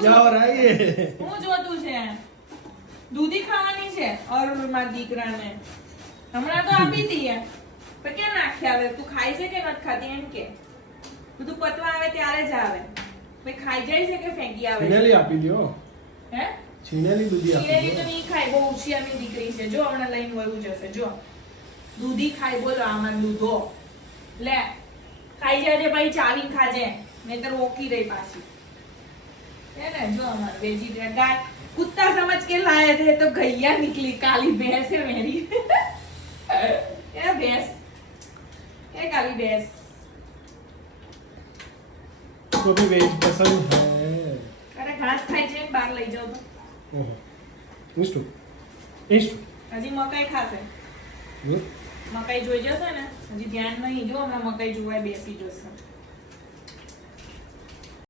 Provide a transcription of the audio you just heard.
क्या हो रहा है ये હું જોતું છે દૂધી ખાવાની છે ઓર મારા દીકરાને હમણાં તો આપી દીએ પણ ક્યાં નાખ્યા હવે તું ખાઈ છે કે નથી ખાતી એમ કે બધું પતવા આવે ત્યારે જ આવે ભાઈ ખાઈ જાય છે કે ફેંકી આવે છે? છીનેલી આપી દો હે છીનેલી દૂધી છીનેલી આપી તો દો નહીં ખાય બહુ હોશિયારની દીકરી છે જો હમણાં લઈને વયું જશે જો દૂધી ખાય બોલો આમાં દૂધો લે ખાઈ જાજે ભાઈ ચાવીને ખાજે નહીતર ઓકી રહી પાછી है ना जो हमारे वेजिटेरियन गाय कुत्ता समझ के लाए थे तो गैया निकली काली भैंस है मेरी क्या भैंस क्या काली भैंस तो भी वेज पसंद है अरे घास खाई છે ને બહાર લઈ જાવ તો ઓહો ઇસ્ટુ હજી મકાઈ ખાશે મકાઈ જોઈ જશે ને હજી ધ્યાન નહીં જો હમણાં મકાઈ જોવાય બેસી જશે